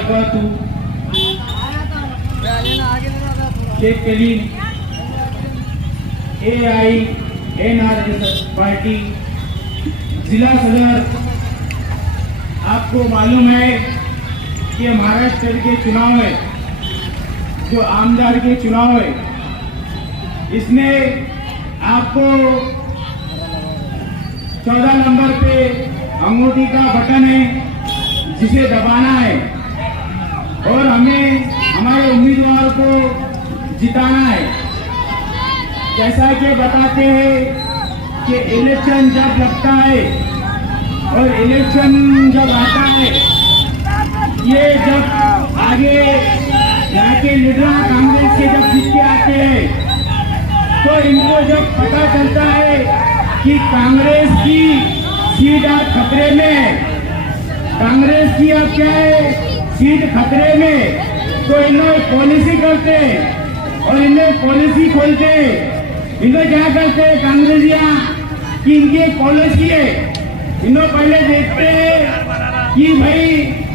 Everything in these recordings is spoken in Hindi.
वबरकातुहू। शेख कलीम AINRSS पार्टी जिला सदर। आपको मालूम है कि महाराष्ट्र के चुनाव है, जो आमदार के चुनाव है, इसमें आपको 14 नंबर पे अंगूठी का बटन है जिसे दबाना है और हमें हमारे उम्मीदवार को जिताना है। जैसा कि बताते हैं कि इलेक्शन जब लगता है और इलेक्शन जब आता है, ये जब आगे यहाँ के लीडर कांग्रेस के जब जीत के आते हैं तो इनको जब पता चलता है कि कांग्रेस की सीट आज खतरे में है, कांग्रेस की अब क्या है सीट खतरे में, तो इन्होंने पॉलिसी करते हैं और इन्हें पॉलिसी खोलते हैं। इन्हों क्या करते हैं कांग्रेसियां कि इनकी एक पॉलिसी है, इन्हों पहले देखते हैं कि भाई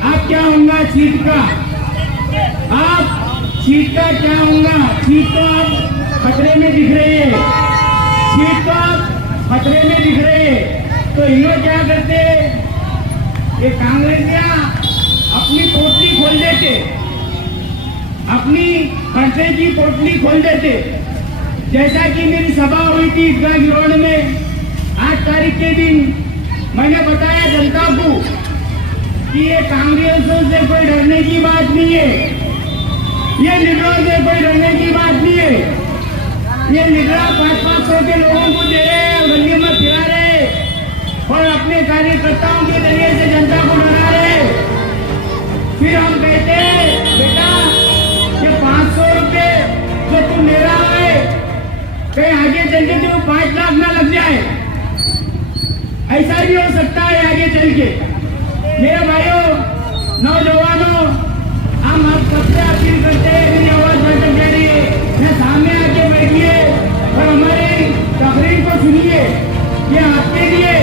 आप क्या होगा सीट का, आप सीट का क्या होगा, सीट तो आप खतरे में दिख रही है, सीट तो आप खतरे में दिख रही है। तो इन्हों क्या करते ये कांग्रेसियां अपनी पोटली खोल देते, अपनी खर्चे की पोटली खोल देते। जैसा कि मेरी सभा हुई थी ईदगाह ग्राउंड में 8 तारीख के दिन, मैंने बताया जनता को कि ये कांग्रेसों से कोई डरने की बात नहीं है, ये लीडरों से कोई डरने की बात नहीं है। ये लीडर 500-500 के लोगों को दे रहे हैं, गलियों में फिरा रहे और अपने कार्यकर्ताओं के जरिए से जनता को डरा रहे। फिर हम कहते हैं बेटा ये 500 रुपए जो तू ले रहा है कहीं आगे चल के तो 5 लाख ना लग जाए, ऐसा भी हो सकता है आगे चल के। मेरे भाइयों नौजवानों, हम सबसे अपील करते हैं, मेरी आवाज बैठक जा रही है, मैं सामने आके बैठिए और हमारी तकरीर को सुनिए। ये आपके लिए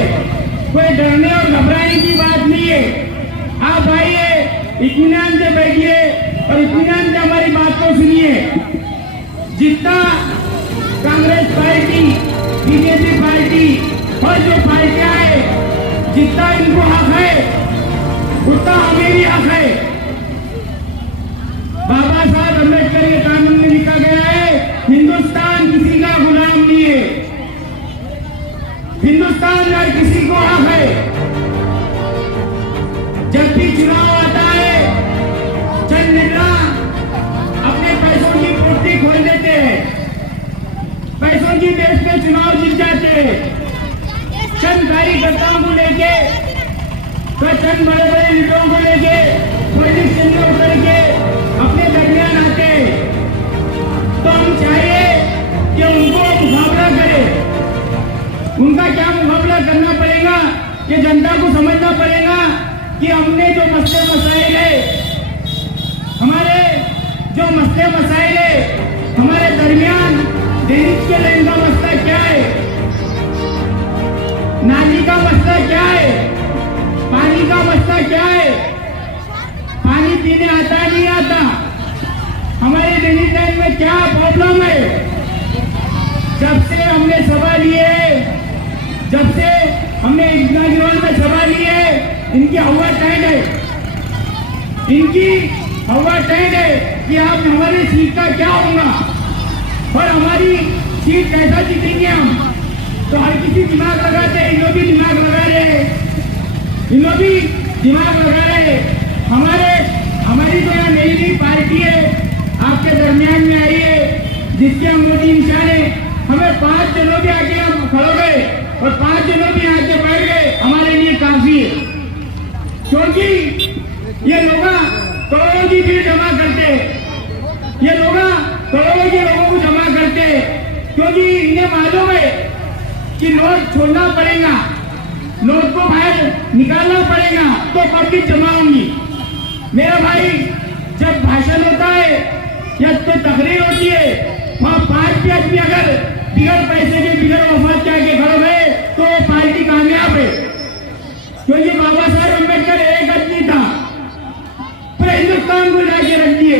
कोई डरने और घबराने की बात नहीं है। आप आइए, इत्मीनान से बैठिए और इत्मीनान से हमारी बात को सुनिए। जितना कांग्रेस पार्टी, बीजेपी पार्टी और जो पार्टियां हैं, जितना इनको हक है उतना हमें भी हक है। बाबा साहब अम्बेडकर के कानून में लिखा गया है हिंदुस्तान किसी का गुलाम नहीं है, हिंदुस्तान हर किसी को हक है। जब भी चुनाव आता है चंद नेता अपने पैसों की पोटली खोल देते हैं, पैसों की बेस पे चुनाव जीत जाते हैं। चंद कार्यकर्ताओं को लेके तो चंद बड़े बड़े लीडरों को लेके पुलिस स्टेशन में उतर के अपने दरमियान आते हैं। तो हम चाहिए कि उनको मुकाबला करें। उनका क्या मुकाबला करना पड़ेगा कि जनता को समझना पड़ेगा कि हमने जो मसले मसाइल है, हमारे जो मसले मसाइल है हमारे दरमियान, ड्रेनेज के लाइन का मसला क्या है, नाली का मसला क्या है, पानी का मसला क्या है, पानी पीने आता नहीं आता, हमारे ड्रेनेज लाइन में क्या प्रॉब्लम है। जब से हमने सभा लिए, जब से हमने ईदगाह ग्राउंड में सभा ली है, इनकी हवा टाइट है, इनकी हवा टाइट है कि आप हमारी सीट का क्या होगा और हमारी सीट कैसा जीतेंगे हम। तो हर किसी दिमाग लगाते हैं, इन लोग भी दिमाग लगा रहे हैं, इन लोग भी दिमाग लगा रहे हैं। हमारी तो यहाँ नई नई पार्टी है आपके दरमियान में आई है, जिसके हम मोदी इंसान है। हमें 5 जनों भी आके हम खड़े गए और 5 जनों भी आके बैठ गए, हमारे लिए काफी है। क्योंकि ये लोग करोड़ों की भीड़ जमा करते हैं, ये लोग करोड़ों के लोगों को जमा करते हैं, क्योंकि इन्हें मालूम है कि नोट छोड़ना पड़ेगा, नोट को बाहर निकालना पड़ेगा तो पब्लिक जमा होंगी। मेरा भाई जब भाषण होता है या तो तकरीर होती है, वहाँ 5 भी आदमी अगर बिगड़ पैसे के बिगड़ वफात के आगे खड़े हुए तो पार्टी कामयाब है। क्योंकि बाबा साहब अम्बेडकर एक आदमी था, पूरे हिंदुस्तान को हिला के रख दिए।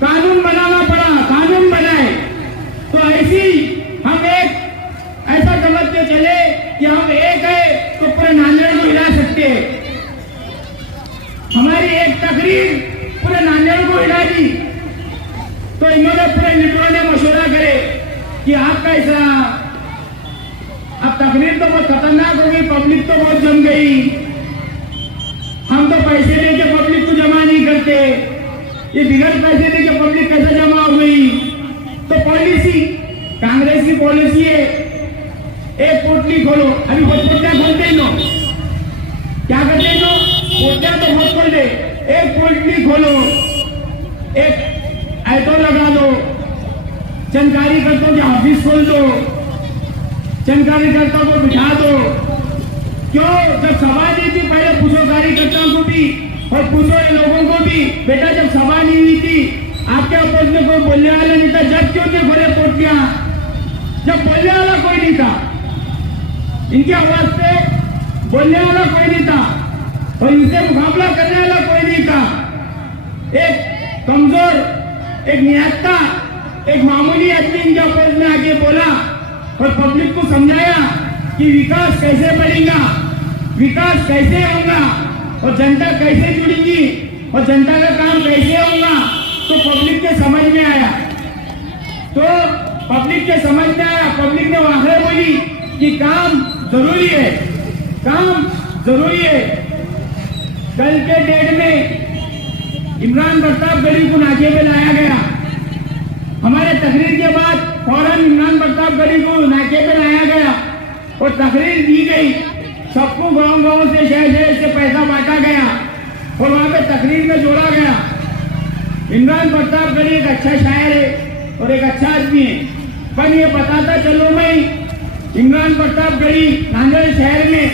कानून बनाना पड़ा, कानून बनाए। तो ऐसी हम एक ऐसा समझ के चले कि हम एक है तो पूरे नांदेड़ को हिला सकते हैं। हमारी एक तकरीर पूरे नांदेड़ को हिला दी। तो इन्होंने पूरे लीडरों ने मशवरा करे कि आप कैसा, अब तकरीर तो बहुत खतरनाक हो गई, पब्लिक तो बहुत जम गई, हम तो पैसे लेके पब्लिक को जमा नहीं करते, ये बिगड़ पैसे देके पब्लिक कैसे जमा हो गई। तो पॉलिसी, कांग्रेस की पॉलिसी है, एक पोटली खोलो। अभी बहुत पोटियां खोलते हैं लोग, क्या करते हैं लोग, पोटियां तो बहुत खोल दे, एक पोटली खोलो, एक ऐटो लगा दो, चंद कार्यकर्ताओं के ऑफिस खोल दो, चंद कार्यकर्ताओं को बिठा दो। क्यों? जब सभा नहीं थी पहले पूछो कार्यकर्ताओं को भी और पूछो इन लोगों को भी, बेटा जब सभा नहीं हुई थी आपके अपोज में कोई बोलने वाला नहीं था, जब क्यों नहीं खोले पोटियां? जब बोलने वाला कोई नहीं था, इनकी आवाज पे बोलने वाला कोई नहीं था और इनसे मुकाबला करने वाला कोई नहीं था। एक कमजोर, एक निहत्ता, एक मामूली आदमी इनके अपोज में आके बोला और पब्लिक को समझाया कि विकास कैसे बढ़ेगा, विकास कैसे होगा और जनता कैसे जुड़ेगी और जनता का काम कैसे होगा। तो पब्लिक के समझ में आया, तो पब्लिक के समझ में आया, पब्लिक ने वाकई बोली कि काम जरूरी है, काम जरूरी है। कल के डेट में इमरान प्रतापगढ़ी को नाके में लाया गया। हमारे तकरीर के बाद फौरन इमरान प्रतापगढ़ी को नाके पे लाया गया और तकरीर दी गई। सबको गांव-गांव से, शहर-शहर से पैसा बांटा गया और वहां पे तकरीर में जोड़ा गया। इमरान प्रतापगढ़ी एक अच्छा शायर है और एक अच्छा आदमी है, पर ये बताता चलो मैं, इमरान प्रतापगढ़ी नांदेड़ शहर में